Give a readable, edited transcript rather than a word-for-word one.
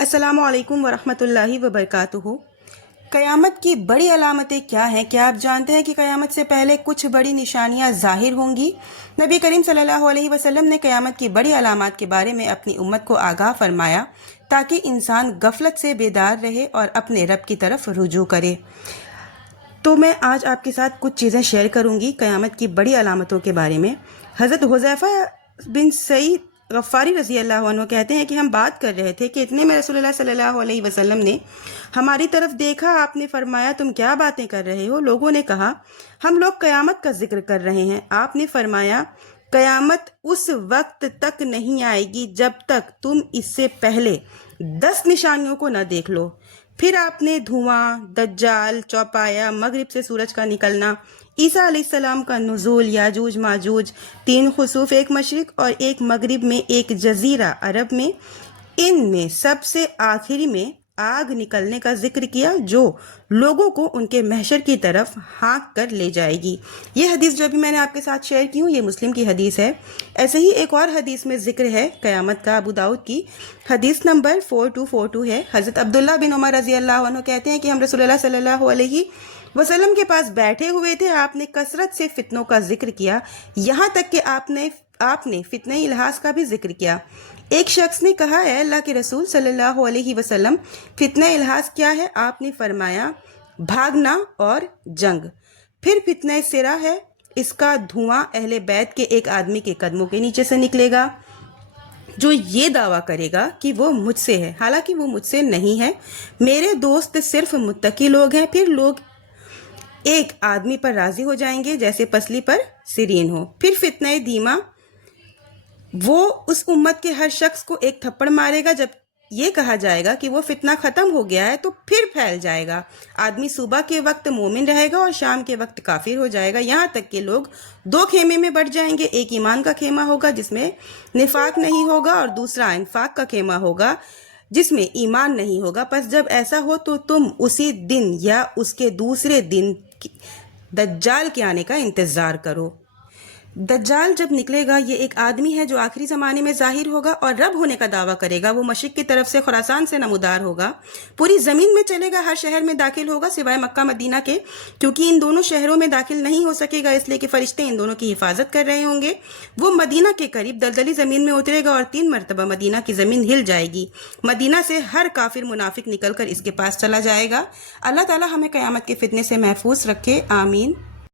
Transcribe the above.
السلام علیکم ورحمۃ اللہ وبرکاتہ۔ قیامت کی بڑی علامتیں کیا ہیں؟ کیا آپ جانتے ہیں کہ قیامت سے پہلے کچھ بڑی نشانیاں ظاہر ہوں گی؟ نبی کریم صلی اللہ علیہ وسلم نے قیامت کی بڑی علامات کے بارے میں اپنی امت کو آگاہ فرمایا تاکہ انسان غفلت سے بیدار رہے اور اپنے رب کی طرف رجوع کرے۔ تو میں آج آپ کے ساتھ کچھ چیزیں شیئر کروں گی قیامت کی بڑی علامتوں کے بارے میں۔ حضرت حذیفہ بن سعید غفاری رضی اللہ عنہ کہتے ہیں کہ ہم بات کر رہے تھے کہ اتنے میں رسول اللہ صلی اللہ علیہ وسلم نے ہماری طرف دیکھا۔ آپ نے فرمایا تم کیا باتیں کر رہے ہو؟ لوگوں نے کہا ہم لوگ قیامت کا ذکر کر رہے ہیں۔ آپ نے فرمایا قیامت اس وقت تک نہیں آئے گی جب تک تم اس سے پہلے 10 نشانیوں کو نہ دیکھ لو۔ پھر آپ نے دھواں، دجال، چوپایا، مغرب سے سورج کا نکلنا، عیسیٰ علیہ السلام کا نزول، یاجوج ماجوج، 3 خسوف، ایک مشرق اور ایک مغرب میں، ایک جزیرہ عرب میں، ان میں سب سے آخری میں آگ نکلنے کا ذکر کیا جو لوگوں کو ان کے محشر کی طرف ہانک کر لے جائے گی۔ یہ حدیث جو ابھی میں نے آپ کے ساتھ شیئر کی ہوں یہ مسلم کی حدیث ہے۔ ایسے ہی ایک اور حدیث میں ذکر ہے قیامت کا، ابو داؤد کی حدیث نمبر 4242 ہے۔ حضرت عبداللہ بن عمر رضی اللہ عنہ کہتے ہیں کہ ہم رسول اللہ صلی اللہ علیہ وسلم کے پاس بیٹھے ہوئے تھے۔ آپ نے کثرت سے فتنوں کا ذکر کیا، یہاں تک کہ آپ نے فتنہ الحاص کا بھی ذکر کیا۔ ایک شخص نے کہا اے اللہ کے رسول صلی اللہ علیہ وسلم فتنہ الحاص کیا ہے؟ آپ نے فرمایا بھاگنا اور جنگ۔ پھر فتنہ سرا ہے، اس کا دھواں اہل بیت کے ایک آدمی کے قدموں کے نیچے سے نکلے گا جو یہ دعویٰ کرے گا کہ وہ مجھ سے ہے، حالانکہ وہ مجھ سے نہیں ہے۔ میرے دوست صرف متقی لوگ ہیں۔ پھر لوگ ایک آدمی پر راضی ہو جائیں گے جیسے پسلی پر سرین ہو۔ پھر فتنہ دیما، وہ اس امت کے ہر شخص کو ایک تھپڑ مارے گا۔ جب یہ کہا جائے گا کہ وہ فتنہ ختم ہو گیا ہے تو پھر پھیل جائے گا۔ آدمی صبح کے وقت مومن رہے گا اور شام کے وقت کافر ہو جائے گا، یہاں تک کہ لوگ 2 خیمے میں بٹ جائیں گے۔ ایک ایمان کا خیمہ ہوگا جس میں نفاق نہیں ہوگا اور دوسرا انفاق کا خیمہ ہوگا جس میں ایمان نہیں ہوگا۔ پس جب ایسا ہو تو تم اسی دن یا اس کے دوسرے دن دجال کے آنے کا انتظار کرو۔ دجال جب نکلے گا یہ ایک آدمی ہے جو آخری زمانے میں ظاہر ہوگا اور رب ہونے کا دعویٰ کرے گا۔ وہ مشرق کی طرف سے خراسان سے نمودار ہوگا، پوری زمین میں چلے گا، ہر شہر میں داخل ہوگا سوائے مکہ مدینہ کے، کیونکہ ان دونوں شہروں میں داخل نہیں ہو سکے گا اس لیے کہ فرشتے ان دونوں کی حفاظت کر رہے ہوں گے۔ وہ مدینہ کے قریب دلدلی زمین میں اترے گا اور 3 مرتبہ مدینہ کی زمین ہل جائے گی۔ مدینہ سے ہر کافر منافق نکل کر اس کے پاس چلا جائے گا۔ اللہ تعالی ہمیں قیامت کے فتنے سے محفوظ رکھے، آمین۔